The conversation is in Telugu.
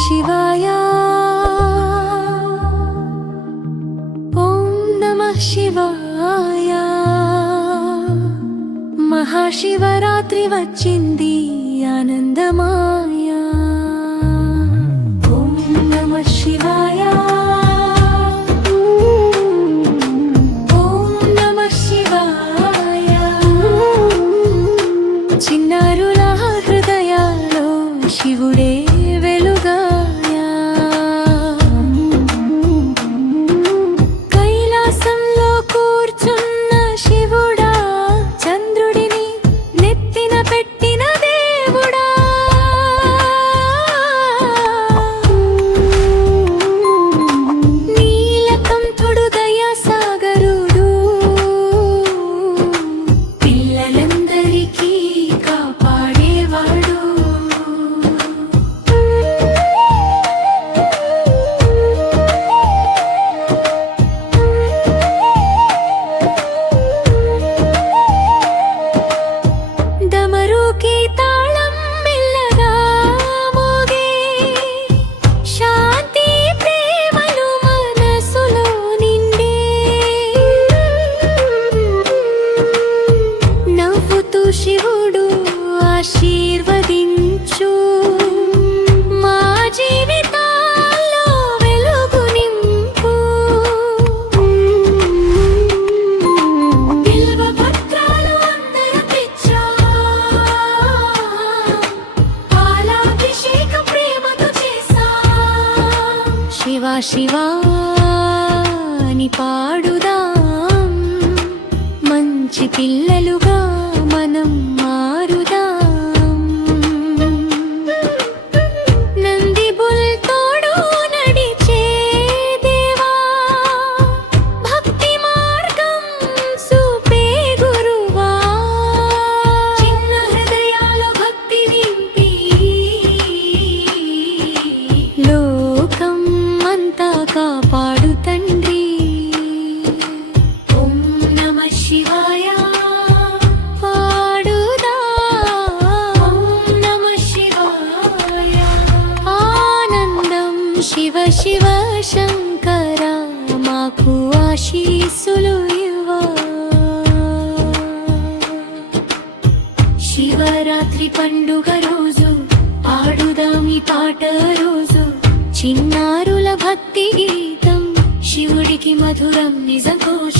శివాయ ఓం నమః శివాయ మహాశివరాత్రి వచ్చింది ఆనందమాయ ఓం నమః శివాయ ఓం నమః శివాయ చిన్నారుల హృదయాల్లో శివుడే వెలుగాయా కైలాసంలో కూర్చున్న శివుడా చంద్రుడిని నెత్తిన పెట్టిన దేవుడా నీలకంఠుడు దయాసాగరుడు పిల్లలందరికీ కాపాడేవాడు డమరుకి తాళం మెల్లగా మోగే శాంతి ప్రేమలు మనసులో నిండే నవ్వుతూ శివుడు ఆశీర్వదించు మా జీవితాల్లో వెలుగు నింపు బిల్వపత్రాలు అందరకిచ్చా పాలాభిషేకం ప్రేమతో చేసా శివా శివా అని పాడుదాం మంచి పిల్లలుగా మనం మారుదాం నంది బుల్తోడు నడిచే దేవా భక్తి మార్గం చూపే గురువా చిన్న హృదయాల భక్తి నింపి లోకం అంతా కాపాడు తండ్రి ఓం నమః శివాయ పాడుదా ఓం నమః శివాయ ఆనందం శివ శివ శంకర మాకు ఆశీస్సులు ఇవ్వా శివరాత్రి పండుగ రోజు పాడుదామి పాట రోజు చిన్నారుల భక్తి గీతం శివుడికి మధురం నిజఘోష